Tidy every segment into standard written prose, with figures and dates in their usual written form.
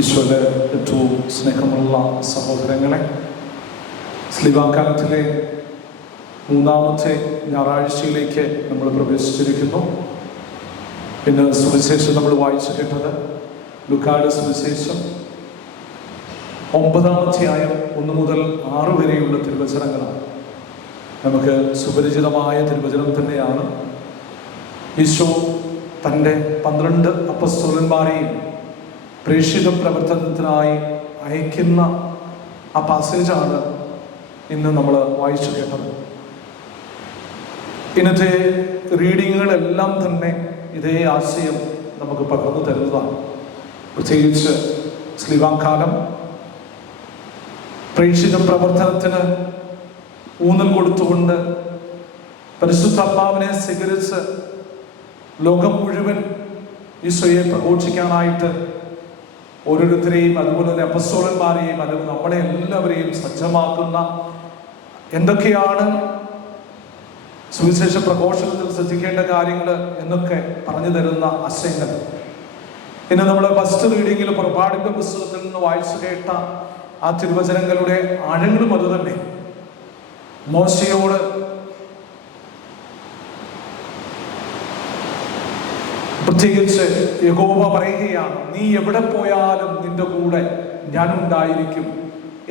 ഈശോയുടെ ഏറ്റവും സ്നേഹമുള്ള സഹോദരങ്ങളെ, സ്ലിവാകാലത്തിലെ മൂന്നാമത്തെ ഞായറാഴ്ചയിലേക്ക് നമ്മൾ പ്രവേശിച്ചിരിക്കുന്നു. ഇന്ന് സുവിശേഷം നമ്മൾ വായിച്ചു കേട്ടത് ലൂക്കായുടെ സുവിശേഷം 9-ാം അധ്യായം 1 മുതൽ 6 വരെയുള്ള തിരുവചനങ്ങളാണ്. നമുക്ക് സുപരിചിതമായ തിരുവചനം തന്നെയാണ്. ഈശോ തൻ്റെ 12 അപ്പസ്തോലന്മാരെയും പ്രേക്ഷിത പ്രവർത്തനത്തിനായി അയക്കുന്ന ആ പാസേജാണ് ഇന്ന് നമ്മൾ വായിച്ചു കേട്ടത്. ഇന്നത്തെ റീഡിങ്ങുകളെല്ലാം തന്നെ ഇതേ ആശയം നമുക്ക് പകർന്നു തരുന്നതാണ്. പ്രത്യേകിച്ച് സ്ലിവാകാലം പ്രേക്ഷിത പ്രവർത്തനത്തിന് ഊന്നൽ കൊടുത്തുകൊണ്ട് പരിശുദ്ധാത്മാവിനെ സ്വീകരിച്ച് ലോകം മുഴുവൻ ഈശോയെ പ്രഘോഷിക്കാനായിട്ട് ഓരോരുത്തരെയും, അതുപോലെ തന്നെ അപ്പസ്തോലന്മാരെയും, അല്ലെങ്കിൽ നമ്മളെ എല്ലാവരെയും സജ്ജമാക്കുന്ന എന്തൊക്കെയാണ് സുവിശേഷ പ്രഘോഷണത്തിൽ ശ്രദ്ധിക്കേണ്ട കാര്യങ്ങൾ എന്നൊക്കെ പറഞ്ഞു തരുന്ന ആശയങ്ങൾ ഇന്ന് നമ്മൾ ഫസ്റ്റ് റീഡിങ്ങിൽ പുറപ്പാടിന്റെ പുസ്തകത്തിൽ നിന്ന് വായിച്ചു കേട്ട ആ തിരുവചനങ്ങളുടെ ആഴങ്ങളും അതുതന്നെ. മോശയോട് പ്രത്യേകിച്ച് യഹോവ പറയുകയാണ്, നീ എവിടെ പോയാലും നിന്റെ കൂടെ ഞാൻ ഉണ്ടായിരിക്കും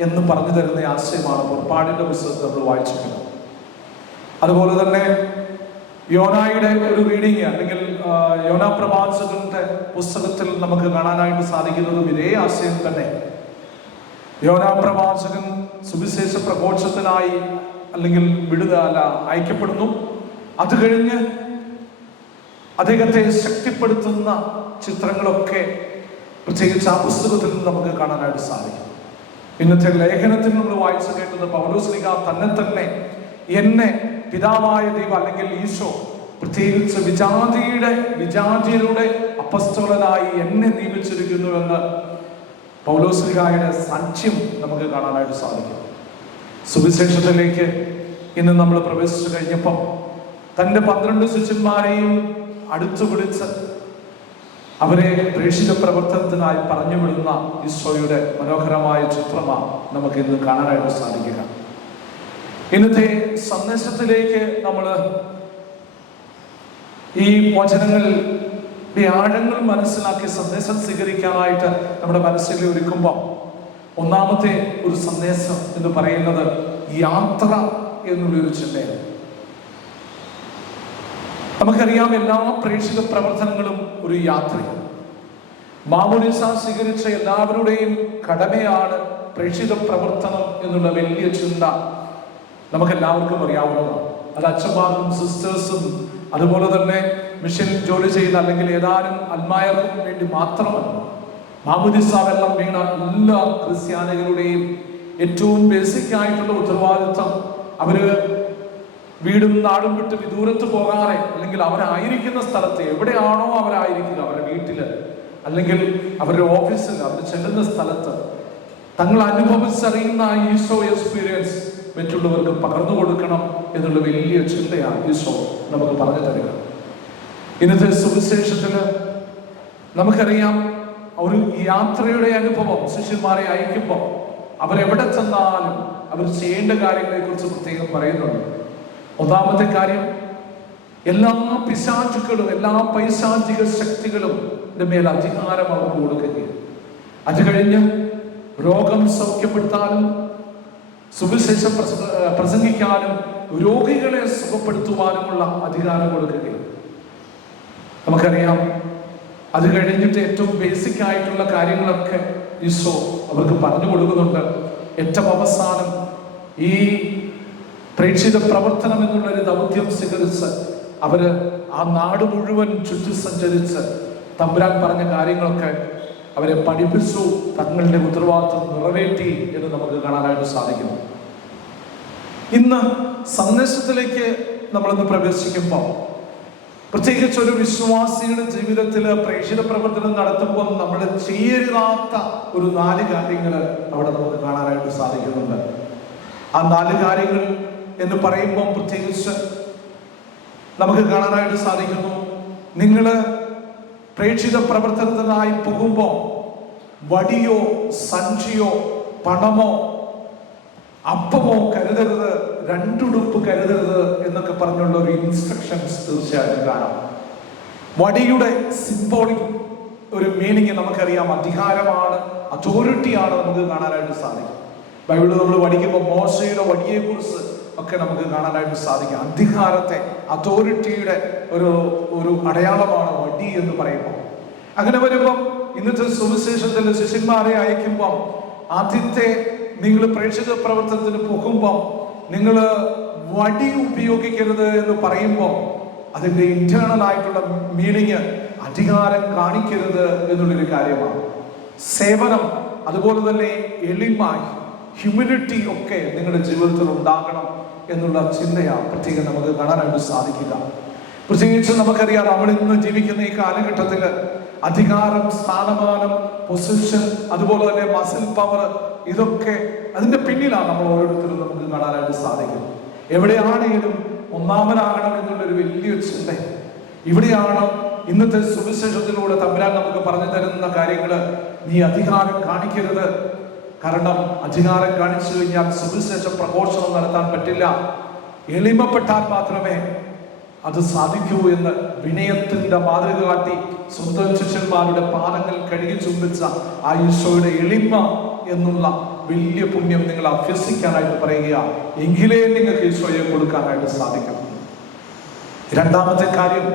എന്ന് പറഞ്ഞു തരുന്ന ആശയമാണ് പുറപ്പാടിന്റെ പുസ്തകത്തിൽ നമ്മൾ വായിച്ചിട്ടുള്ളത്. അതുപോലെ തന്നെ യോനായുടെ ഒരു റീഡിങ്, അല്ലെങ്കിൽ യോനാ പ്രവാചകന്റെ പുസ്തകത്തിൽ നമുക്ക് കാണാനായിട്ട് സാധിക്കുന്നതും ഇതേ ആശയം തന്നെ. യോനാ പ്രവാചകൻ സുവിശേഷ പ്രഘോഷത്തിനായി അല്ലെങ്കിൽ അയക്കപ്പെടുന്നു. അത് കഴിഞ്ഞ് അദ്ദേഹത്തെ ശക്തിപ്പെടുത്തുന്ന ചിത്രങ്ങളൊക്കെ പ്രത്യേകിച്ച് ആ പുസ്തകത്തിൽ നിന്ന് നമുക്ക് കാണാനായിട്ട് സാധിക്കും. ഇന്നത്തെ ലേഖനത്തിൽ നമ്മൾ വായിച്ചു കേട്ടത് പൗലോസ്ലീഹ തന്നെ എന്നെ പിതാവായ ദൈവം അല്ലെങ്കിൽ ഈശോ പ്രത്യേകിച്ച് വിജാതിയരുടെ അപ്പസ്തോലനായി എന്നെ നിയമിച്ചിരിക്കുന്നുവെന്ന് പൗലോസ്ലീഹയുടെ സാക്ഷ്യം നമുക്ക് കാണാനായിട്ട് സാധിക്കും. സുവിശേഷത്തിലേക്ക് ഇന്ന് നമ്മൾ പ്രവേശിച്ചു കഴിഞ്ഞപ്പോൾ തൻ്റെ 12 ശിഷ്യന്മാരെയും അടുത്തു വിളിച്ച് അവരെ പ്രേക്ഷിത പ്രവർത്തനത്തിനായി പറഞ്ഞു വിടുന്ന ഈശോയുടെ മനോഹരമായ ചിത്രമാണ് നമുക്ക് ഇന്ന് കാണാനായിട്ട് സാധിക്കുക. ഇന്നത്തെ സന്ദേശത്തിലേക്ക് നമ്മൾ ഈ വചനങ്ങളുടെ ആഴങ്ങൾ മനസ്സിലാക്കി സന്ദേശം സ്വീകരിക്കാനായിട്ട് നമ്മുടെ മനസ്സിൽ ഒരുക്കുമ്പോൾ ഒന്നാമത്തെ ഒരു സന്ദേശം എന്ന് പറയുന്നത് യാത്ര എന്നുള്ളൊരു ചിന്തയാണ്. നമുക്കറിയാം, എല്ലാ പ്രേക്ഷിത പ്രവർത്തനങ്ങളും ഒരു യാത്രയാണ്. മാമോദീസ സ്വീകരിച്ച എല്ലാവരുടെയും കടമയാണ് പ്രേക്ഷിത പ്രവർത്തനം എന്നുള്ള വലിയ ചിന്ത നമുക്കെല്ലാവർക്കും അറിയാവുന്നതാണ്. അത് അച്ഛന്മാർക്കും സിസ്റ്റേഴ്സും അതുപോലെ തന്നെ മിഷൻ ജോലി ചെയ്യുന്ന അല്ലെങ്കിൽ ഏതാനും അൽമായർക്കും വേണ്ടി മാത്രമല്ല, മാമോദീസ വെള്ളം വീണ എല്ലാ ക്രിസ്ത്യാനികളുടെയും ഏറ്റവും ബേസിക് ആയിട്ടുള്ള ഉത്തരവാദിത്വം അവര് വീടും നാടും വിട്ട് വിദൂരത്ത് പോകാതെ, അല്ലെങ്കിൽ അവരായിരിക്കുന്ന സ്ഥലത്ത് എവിടെയാണോ അവരായിരിക്കുക, അവരുടെ വീട്ടില് അല്ലെങ്കിൽ അവരുടെ ഓഫീസിൽ, അവർ ചെല്ലുന്ന സ്ഥലത്ത് തങ്ങൾ അനുഭവിച്ചറിയുന്ന ഈശോ എക്സ്പീരിയൻസ് മറ്റുള്ളവർക്ക് പകർന്നു കൊടുക്കണം എന്നുള്ള വലിയ ചിന്തയാണ് ഈശോ നമുക്ക് പറഞ്ഞു തരിക. ഇന്നത്തെ സുവിശേഷത്തില് നമുക്കറിയാം, ഒരു യാത്രയുടെ അനുഭവം ശിഷ്യന്മാരെ അയക്കുമ്പോൾ അവരെവിടെ ചെന്നാലും അവർ ചെയ്യേണ്ട കാര്യങ്ങളെ കുറിച്ച് പ്രത്യേകം പറയുന്നുണ്ട്. ഒന്നാമത്തെ കാര്യം, എല്ലാ പിശാചുക്കളും എല്ലാ പൈശാചിക ശക്തികളും മേൽ അധികാരം അവർക്ക് കൊടുക്കുകയും അത് കഴിഞ്ഞ് രോഗം സൗഖ്യപ്പെടുത്താനും സുവിശേഷം പ്രസംഗിക്കാനും രോഗികളെ സുഖപ്പെടുത്തുവാനുമുള്ള അധികാരം കൊടുക്കുകയും നമുക്കറിയാം. അത് കഴിഞ്ഞിട്ട് ഏറ്റവും ബേസിക് ആയിട്ടുള്ള കാര്യങ്ങളൊക്കെ ഈശോ അവർക്ക് പറഞ്ഞു കൊടുക്കുന്നുണ്ട്. ഏറ്റവും അവസാനം ഈ പ്രേക്ഷിത പ്രവർത്തനം എന്നുള്ളൊരു ദൗത്യം സ്വീകരിച്ച് അവര് ആ നാട് മുഴുവൻ ചുറ്റി സഞ്ചരിച്ച് തമ്പുരാൻ പറഞ്ഞ കാര്യങ്ങളൊക്കെ അവരെ പഠിപ്പിച്ചു, തങ്ങളുടെ ഉത്തരവാദിത്വം നിറവേറ്റി എന്ന് നമുക്ക് കാണാനായിട്ട് സാധിക്കുന്നു. ഇന്ന് സന്ദേശത്തിലേക്ക് നമ്മളിന്ന് പ്രവേശിക്കുമ്പോൾ പ്രത്യേകിച്ച് ഒരു വിശ്വാസിയുടെ ജീവിതത്തിൽ പ്രേക്ഷിത പ്രവർത്തനം നടത്തുമ്പോൾ നമ്മൾ ചെയ്യരുതാത്ത ഒരു 4 കാര്യങ്ങൾ അവിടെ നമുക്ക് കാണാനായിട്ട് സാധിക്കുന്നുണ്ട്. ആ 4 കാര്യങ്ങൾ എന്ന് പറയുമ്പോൾ പ്രത്യേകിച്ച് നമുക്ക് കാണാനായിട്ട് സാധിക്കുന്നു, നിങ്ങൾ പ്രേക്ഷിത പ്രവർത്തനത്തിനായി പോകുമ്പോൾ വടിയോ സഞ്ചിയോ പണമോ അപ്പമോ കരുതരുത്, രണ്ടുടുപ്പ് കരുതരുത് എന്നൊക്കെ പറഞ്ഞുള്ള ഒരു ഇൻസ്ട്രക്ഷൻസ് തീർച്ചയായിട്ടും കാണാം. വടിയുടെ സിംബോളിക് ഒരു മീനിങ് നമുക്കറിയാം, അധികാരമാണ്, അതോറിറ്റിയാണ് നമുക്ക് കാണാനായിട്ട് സാധിക്കും. ബൈബിളിൽ നമ്മൾ പഠിക്കുമ്പോൾ മോശയുടെ വടിയെ കുറിച്ച് ഒക്കെ നമുക്ക് കാണാനായിട്ട് സാധിക്കും. അധികാരത്തെ, അതോറിറ്റിയുടെ ഒരു അടയാളമാണ് വടി എന്ന് പറയുമ്പോൾ. അങ്ങനെ വരുമ്പം ഇന്നത്തെ സുവിശേഷത്തിൽ ശിഷ്യന്മാരെ അയക്കുമ്പം ആദ്യത്തെ നിങ്ങൾ പ്രേക്ഷിത പ്രവർത്തനത്തിന് പോകുമ്പം നിങ്ങൾ വടി ഉപയോഗിക്കരുത് എന്ന് പറയുമ്പോൾ അതിൻ്റെ ഇന്റേണൽ ആയിട്ടുള്ള മീനിങ് അധികാരം കാണിക്കരുത് എന്നുള്ളൊരു കാര്യമാണ്. സേവനം, അതുപോലെ തന്നെ എളിമ, ഹ്യൂമിനിറ്റി ഒക്കെ നിങ്ങളുടെ ജീവിതത്തിൽ ഉണ്ടാകണം എന്നുള്ള ചിന്തയാണ് പ്രത്യേകം നമുക്ക് കാണാനായിട്ട് സാധിക്കുക. പ്രത്യേകിച്ച് നമുക്കറിയാം, നമ്മൾ ഇന്ന് ജീവിക്കുന്ന ഈ കാലഘട്ടത്തിൽ അധികാരം, സ്ഥാനമാനം, പൊസിഷൻ, അതുപോലെ തന്നെ മസിൽ പവർ, ഇതൊക്കെ അതിന്റെ പിന്നിലാണ് നമ്മൾ ഓരോരുത്തരും നമുക്ക് കാണാനായിട്ട് സാധിക്കും. എവിടെയാണെങ്കിലും ഒന്നാമനാകണം എന്നുള്ളൊരു വലിയൊരു ചിന്ത. ഇവിടെയാണ് ഇന്നത്തെ സുവിശേഷത്തിലൂടെ തമ്പുരാൻ നമുക്ക് പറഞ്ഞു തരുന്ന കാര്യങ്ങള്. നീ അധികാരം കാണിക്കരുത്, കാരണം അധികാരം കാണിച്ചു കഴിഞ്ഞാൽ സുവിശേഷ പ്രഘോഷണം നടത്താൻ പറ്റില്ല. എളിമപ്പെട്ടാൽ മാത്രമേ അത് സാധിക്കൂ എന്ന് വിനയത്തിന്റെ മാതൃക കാട്ടി സ്വന്തം ശിഷ്യന്മാരുടെ പാദങ്ങൾ കഴുകി ചുംബിച്ച ആ ഈശോയുടെ എളിമ എന്നുള്ള വലിയ പുണ്യം നിങ്ങൾ അഭ്യസിക്കാനായിട്ട് പറയുക. എങ്കിലേ നിങ്ങൾക്ക് ഈശോയെ കൊടുക്കാനായിട്ട് സാധിക്കും. രണ്ടാമത്തെ കാര്യം,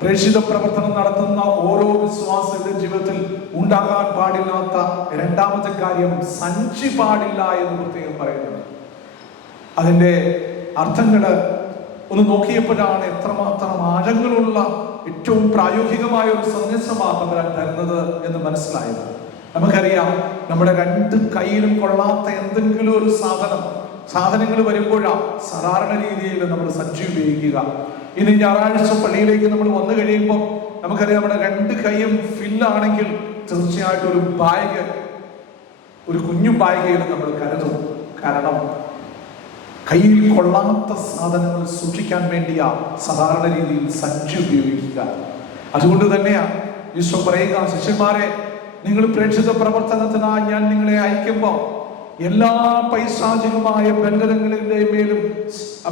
പ്രേക്ഷിത പ്രവർത്തനം നടത്തുന്ന ഓരോ വിശ്വാസിയുടെ ജീവിതത്തിൽ ഉണ്ടാകാൻ പാടില്ലാത്ത രണ്ടാമത്തെ കാര്യം, സഞ്ചി പാടില്ല എന്ന് പ്രത്യേകം പറയുന്നുണ്ട്. അതിന്റെ അർത്ഥങ്ങള് ഒന്ന് നോക്കിയപ്പോഴാണ് എത്രമാത്രം ആഴങ്ങളുള്ള ഏറ്റവും പ്രായോഗികമായ ഒരു സന്ദേശമാണ് തമ്പുരാൻ തരുന്നത് എന്ന് മനസ്സിലായത്. നമുക്കറിയാം, നമ്മുടെ രണ്ട് കയ്യിലും കൊള്ളാത്ത എന്തെങ്കിലും ഒരു സാധനങ്ങൾ വരുമ്പോഴാണ് സാധാരണ രീതിയിൽ നമ്മൾ സഞ്ചി ഉപയോഗിക്കുക. ഇനി ഞായറാഴ്ച പള്ളിയിലേക്ക് നമ്മൾ വന്നു കഴിയുമ്പോൾ നമുക്കറിയാം, നമ്മുടെ രണ്ട് കൈയും ഫില്ലാണെങ്കിൽ തീർച്ചയായിട്ടും ഒരു ബാഗ്, ഒരു കുഞ്ഞു ബാഗയിൽ നമ്മൾ കരുതും. കാരണം കയ്യിൽ കൊള്ളാത്ത സാധനങ്ങൾ സൂക്ഷിക്കാൻ വേണ്ടിയാ സാധാരണ രീതിയിൽ സഞ്ചി ഉപയോഗിക്കുക. അതുകൊണ്ട് തന്നെയാ ഈശോ പറയുക, ശിഷ്യന്മാരെ, നിങ്ങൾ പ്രേക്ഷിത പ്രവർത്തനത്തിനായി ഞാൻ നിങ്ങളെ അയക്കുമ്പോൾ എല്ലാ പൈശാചികമായ ബന്ധനങ്ങളുടെ മേലും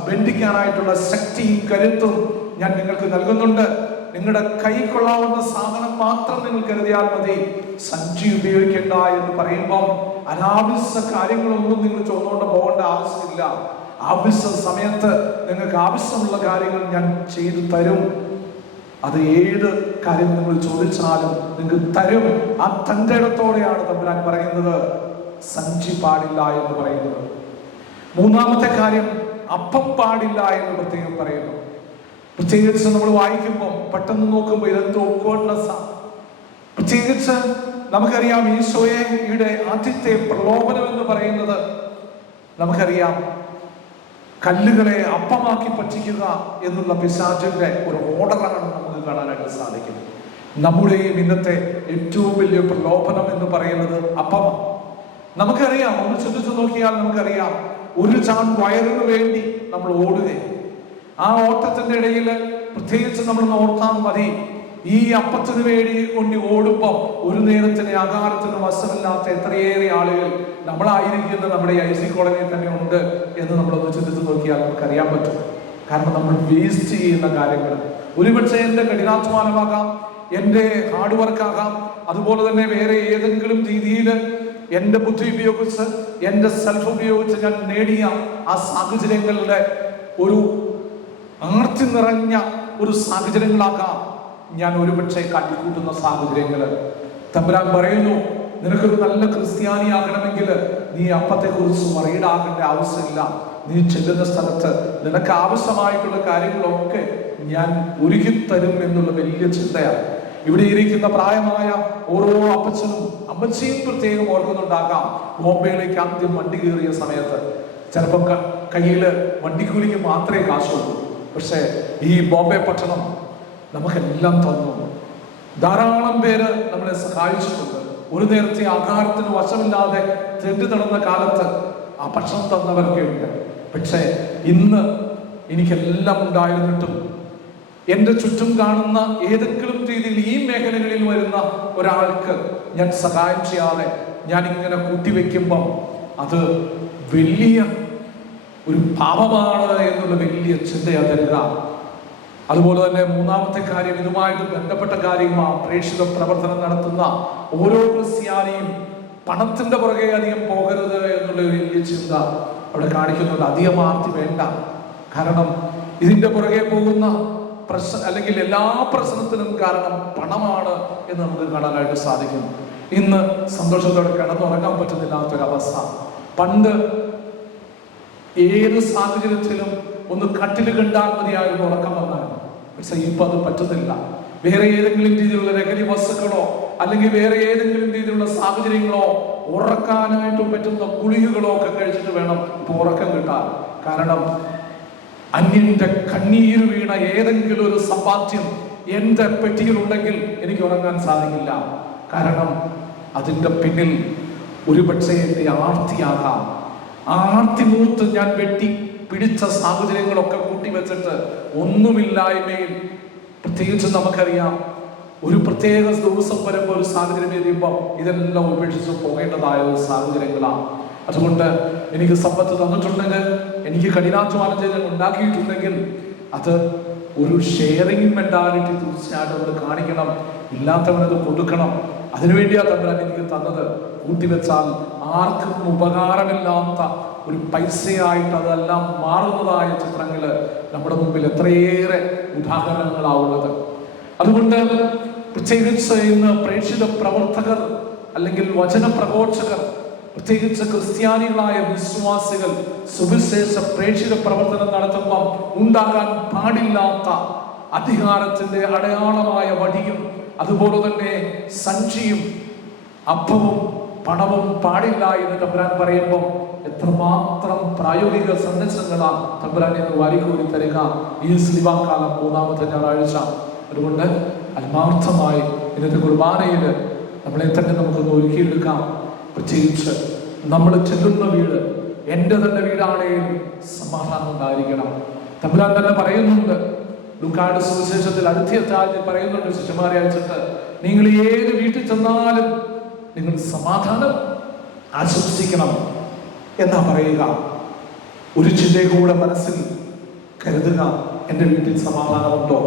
ബന്ധിക്കാനായിട്ടുള്ള ശക്തിയും കരുത്തും ഞാൻ നിങ്ങൾക്ക് നൽകുന്നുണ്ട്. നിങ്ങളുടെ കൈ കൊള്ളാവുന്ന സാധനം മാത്രം നിങ്ങൾ കരുതിയാൽ മതി, സഞ്ചി ഉപയോഗിക്കേണ്ട എന്ന് പറയുമ്പോൾ അനാവശ്യ കാര്യങ്ങളൊന്നും നിങ്ങൾ ചോദിച്ചുകൊണ്ട് പോകേണ്ട ആവശ്യമില്ല. ആവശ്യ സമയത്ത് നിങ്ങൾക്ക് ആവശ്യമുള്ള കാര്യങ്ങൾ ഞാൻ ചെയ്തു തരും. അത് ഏത് കാര്യം നിങ്ങൾ ചോദിച്ചാലും നിങ്ങൾക്ക് തരും. ആ തന്റെ ഇടത്തോടെയാണ് തമ്പുരാൻ പറയുന്നത് സഞ്ചി പാടില്ല എന്ന് പറയുന്നത്. മൂന്നാമത്തെ കാര്യം, അപ്പം പാടില്ല എന്ന് പ്രത്യേകം പറയുന്നു. പ്രത്യേകിച്ച് നമ്മൾ വായിക്കുമ്പോൾ പെട്ടെന്ന് നോക്കുമ്പോൾ ഇതെന്തോ ഓക്വേർഡ്നെസ് ആണ്. പ്രത്യേകിച്ച് നമുക്കറിയാം, ഈശോയുടെ ആദ്യത്തെ പ്രലോഭനം എന്ന് പറയുന്നത് നമുക്കറിയാം, കല്ലുകളെ അപ്പമാക്കി പറ്റിക്കുക എന്നുള്ള പിശാചിന്റെ ഒരു ഓർഡറാണ് നമുക്ക് കാണാനായിട്ട് സാധിക്കുന്നത്. നമ്മുടെയും ഇന്നത്തെ ഏറ്റവും വലിയ പ്രലോഭനം എന്ന് പറയുന്നത് അപ്പമാണ്. നമുക്കറിയാം, ഒന്ന് ചിന്തിച്ചു നോക്കിയാൽ നമുക്കറിയാം, ഒരു ചാൺ വയറിന് വേണ്ടി നമ്മൾ ഓടുകയും ആ ഓട്ടത്തിന്റെ ഇടയിൽ പ്രത്യേകിച്ച് നമ്മൾ ഓർത്താൽ മതി, ഈ അപ്പത്തിന് വേണ്ടി കൊണ്ട് ഓടുമ്പോൾ ഒരു നേരത്തിന് ആഹാരത്തിന് വശമില്ലാത്ത എത്രയേറെ ആളുകൾ നമ്മളായിരിക്കുന്ന നമ്മുടെ IC കോളനിയിൽ തന്നെ ഉണ്ട് എന്ന് നമ്മളൊന്ന് ചിന്തിച്ച് നോക്കിയാൽ നമുക്കറിയാൻ പറ്റും. കാരണം നമ്മൾ വേസ്റ്റ് ചെയ്യുന്ന കാര്യങ്ങൾ ഒരുപക്ഷെ എൻ്റെ കഠിനാധ്വാനമാകാം, എൻ്റെ ഹാർഡ് വർക്ക് ആകാം, അതുപോലെ തന്നെ വേറെ ഏതെങ്കിലും രീതിയിൽ എൻ്റെ ബുദ്ധി ഉപയോഗിച്ച്, എൻ്റെ സെൽഫ് ഉപയോഗിച്ച് ഞാൻ നേടിയ ആ സാഹചര്യങ്ങളുടെ ഒരു ആർത്തി നിറഞ്ഞ ഒരു സാഹചര്യങ്ങളാകാം ഞാൻ ഒരുപക്ഷെ കാട്ടിക്കൂട്ടുന്ന സാഹചര്യങ്ങൾ. തമ്പുരാൻ പറയുന്നു, നിനക്കൊരു നല്ല ക്രിസ്ത്യാനിയാകണമെങ്കിൽ നീ അപ്പത്തെ കുറിച്ച് മറിയിടാകേണ്ട ആവശ്യമില്ല. നീ ചെല്ലുന്ന സ്ഥലത്ത് നിനക്ക് ആവശ്യമായിട്ടുള്ള കാര്യങ്ങളൊക്കെ ഞാൻ ഒരുക്കി തരും എന്നുള്ള വലിയ ചിന്തയാണ്. ഇവിടെ ഇരിക്കുന്ന പ്രായമായ ഓരോ അപ്പച്ചനും അമ്മച്ചിയും പ്രത്യേകം ഓർക്കുന്നുണ്ടാകാം. ബോംബെയിലേക്ക് ആദ്യം വണ്ടി കയറിയ സമയത്ത് ചിലപ്പോൾ കയ്യില് വണ്ടിക്കൂലിക്ക് മാത്രമേ കാശുള്ളൂ. പക്ഷെ ഈ ബോംബെ പട്ടണം നമുക്കെല്ലാം തന്നു. ധാരാളം പേര് നമ്മളെ സഹായിച്ചിട്ടുണ്ട്. ഒരു നേരത്തെ ആഹാരത്തിന് വശമില്ലാതെ തെണ്ടി നടന്ന കാലത്ത് ആ ഭക്ഷണം തന്നവരൊക്കെ ഉണ്ട്. പക്ഷെ ഇന്ന് എനിക്കെല്ലാം ഉണ്ടായിരുന്നിട്ടും എൻ്റെ ചുറ്റും കാണുന്ന ഏതെങ്കിലും രീതിയിൽ ഈ മേഖലകളിൽ വരുന്ന ഒരാൾക്ക് ഞാൻ സഹായം ചെയ്യാതെ ഞാൻ ഇങ്ങനെ കൂട്ടിവെക്കുമ്പം അത് വലിയ ഒരു പാപമാണ് എന്നുള്ള വലിയ ചിന്തയാ തരിക. അതുപോലെ തന്നെ മൂന്നാമത്തെ കാര്യം, ഇതുമായിട്ട് ബന്ധപ്പെട്ട കാര്യമാണ്, പ്രേക്ഷിത പ്രവർത്തനം നടത്തുന്ന ഓരോ ക്രിസ്ത്യാനിയും പണത്തിന്റെ പുറകെ അധികം പോകരുത് എന്നുള്ള ഒരു വലിയ ചിന്ത അവിടെ കാണിക്കുന്നുണ്ട്. അധികം ആർത്തി വേണ്ട. കാരണം ഇതിന്റെ പുറകെ പോകുന്ന അല്ലെങ്കിൽ എല്ലാ പ്രശ്നത്തിനും കാരണം പണമാണ് എന്ന് നമുക്ക് കാണാനായിട്ട് സാധിക്കും. ഇന്ന് സന്തോഷത്തോടെ കിടന്നുറങ്ങാൻ പറ്റുന്നില്ലാത്തൊരവസ്ഥ. പണ്ട് ഏത് സാഹചര്യത്തിലും ഒന്ന് കട്ടിൽ കണ്ടാൽ മതിയായിരുന്നു ഉറക്കം വന്നായിരുന്നു. പക്ഷെ ഇപ്പൊ അത് പറ്റുന്നില്ല. വേറെ ഏതെങ്കിലും രീതിയിലുള്ള ലഹരി വസ്തുക്കളോ അല്ലെങ്കിൽ വേറെ ഏതെങ്കിലും രീതിയിലുള്ള സാഹചര്യങ്ങളോ ഉറക്കാനായിട്ട് പറ്റുന്ന ഗുളികകളോ ഒക്കെ കഴിച്ചിട്ട് വേണം ഇപ്പൊ ഉറക്കം കിട്ടാൻ. കാരണം അന്യന്റെ കണ്ണീര് വീണ ഏതെങ്കിലും ഒരു സമ്പാദ്യം എന്റെ പെട്ടിയിലുണ്ടെങ്കിൽ എനിക്ക് ഉറങ്ങാൻ സാധിക്കില്ല. കാരണം അതിന്റെ പിന്നിൽ ഒരുപക്ഷെ എന്റെ ആർത്തിയാകാം. ആർത്തി മൂത്ത് ഞാൻ വെട്ടി പിടിച്ച സാഹചര്യങ്ങളൊക്കെ കൂട്ടിവെച്ചിട്ട് ഒന്നുമില്ലായ്മയിൽ, പ്രത്യേകിച്ച് നമുക്കറിയാം ഒരു പ്രത്യേക ദിവസം വരുമ്പോൾ ഒരു സാഹചര്യം എഴുതുമ്പോൾ ഇതെല്ലാം ഉപേക്ഷിച്ച് പോകേണ്ടതായ ഒരു സാഹചര്യങ്ങളാണ്. അതുകൊണ്ട് എനിക്ക് സമ്പത്ത് തന്നിട്ടുണ്ടെങ്കിൽ, എനിക്ക് കഠിനാധ്വാനം ചെയ്ത് ഉണ്ടാക്കിയിട്ടുണ്ടെങ്കിൽ അത് ഒരു ഷെയറിംഗ് മെന്റാലിറ്റി തീർച്ചയായിട്ടും അത് കാണിക്കണം. ഇല്ലാത്തവനത് കൊടുക്കണം. അതിനുവേണ്ടിയാ തമ്പുരാൻ എനിക്ക് തന്നത്. കൂട്ടിവെച്ചാൽ ആർക്കും ഉപകാരമില്ലാത്ത ഒരു പൈസയായിട്ട് അതെല്ലാം മാറുന്നതായ ചിത്രങ്ങള് നമ്മുടെ മുമ്പിൽ എത്രയേറെ ഉദാഹരണങ്ങളാവുള്ളത്. അതുകൊണ്ട് പ്രത്യേകിച്ച് ഇന്ന് പ്രേക്ഷിത പ്രവർത്തകർ അല്ലെങ്കിൽ വചന പ്രഘോഷകർ, പ്രത്യേകിച്ച് ക്രിസ്ത്യാനികളായ വിശ്വാസികൾ സുവിശേഷ പ്രേക്ഷിത പ്രവർത്തനം നടത്തുമ്പോൾ ഉണ്ടാകാൻ പാടില്ലാത്ത അധികാരത്തിന്റെ അടയാളമായ വടിയും അതുപോലെ തന്നെ സഞ്ചിയും അപ്പവും പണവും പാടില്ല എന്ന് തമ്പുരാൻ പറയുമ്പോൾ എത്രമാത്രം പ്രായോഗിക സന്ദേശങ്ങളാണ് തമ്പുരാൻ എന്ന് വാരിക്കോരി തരിക ഈ സ്ലിവാക്കാലം മൂന്നാമത്തെ ഞായറാഴ്ച. അതുകൊണ്ട് ആത്മാർത്ഥമായി ഇന്നത്തെ കുർബാനയിൽ നമ്മളെ തന്നെ നമുക്കൊന്ന് ഒരുക്കിയെടുക്കാം. പ്രത്യേകിച്ച് നമ്മൾ ചെല്ലുന്ന വീട് എൻ്റെ തന്നെ വീടാണെങ്കിൽ സമാധാനം ഉണ്ടായിരിക്കണം. തമ്പുരാൻ തന്നെ പറയുന്നുണ്ട്, ലൂക്കായുടെ സുവിശേഷത്തിൽ അടുത്ത അധ്യായത്തിൽ പറയുന്നുണ്ട്, ശിഷ്യന്മാരെ അയച്ചിട്ട് നിങ്ങൾ ഏത് വീട്ടിൽ ചെന്നാലും നിങ്ങൾ സമാധാനം ആശംസിക്കണം എന്നാ പറയുക. ഒരു ചിന്തയെ കൂടെ മനസ്സിൽ കരുതുക, എൻ്റെ വീട്ടിൽ സമാധാനമുണ്ടോ?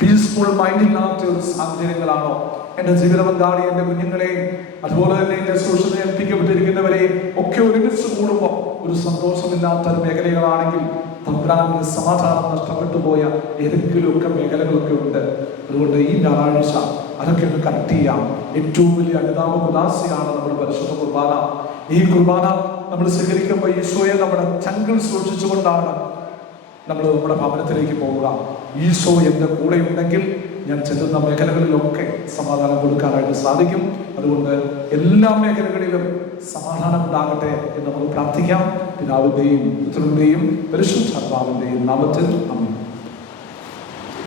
പീസ്ഫുൾ മൈൻഡില്ലാത്ത ഒരു സാഹചര്യങ്ങളാണോ എൻ്റെ ജീവിത പങ്കാളി, എൻ്റെ കുഞ്ഞുങ്ങളെയും അതുപോലെ തന്നെ എൻ്റെ സൂക്ഷ്മത ഏൽപ്പിക്കപ്പെട്ടിരിക്കുന്നവരെയും ഒക്കെ ഒരുമിച്ച് കൂടുമ്പോൾ ഒരു സന്തോഷമില്ലാത്ത മേഖലകളാണെങ്കിൽ തമ്പുരാന്റെ സമാധാനം നഷ്ടപ്പെട്ടു പോയ ഏതെങ്കിലുമൊക്കെ മേഖലകളൊക്കെ ഉണ്ട്. അതുകൊണ്ട് ഈ ഞായറാഴ്ച അതൊക്കെ ഒന്ന് കറക്റ്റ് ചെയ്യാം. ഏറ്റവും വലിയ അനുതാപ ഉദാസിയാണ് നമ്മുടെ പരിശുദ്ധ കുർബാന. ഈ കുർബാന നമ്മൾ സ്വീകരിക്കുമ്പോൾ ഈശോയെ നമ്മുടെ ചങ്കിൽ സൂക്ഷിച്ചുകൊണ്ടാണ് നമ്മൾ നമ്മുടെ ഭവനത്തിലേക്ക് പോവുക. ഈശോ എൻ്റെ കൂടെ ഉണ്ടെങ്കിൽ ഞാൻ ചെല്ലുന്ന മേഖലകളിലൊക്കെ സമാധാനം കൊടുക്കാനായിട്ട് സാധിക്കും. അതുകൊണ്ട് എല്ലാ മേഖലകളിലും സമാധാനം ഉണ്ടാകട്ടെ എന്ന് നമുക്ക് പ്രാർത്ഥിക്കാം. പിതാവിൻ്റെയും പുത്രൻ്റെയും പരിശുദ്ധാത്മാവിൻ്റെയും നാമത്തിൽ ആമേൻ.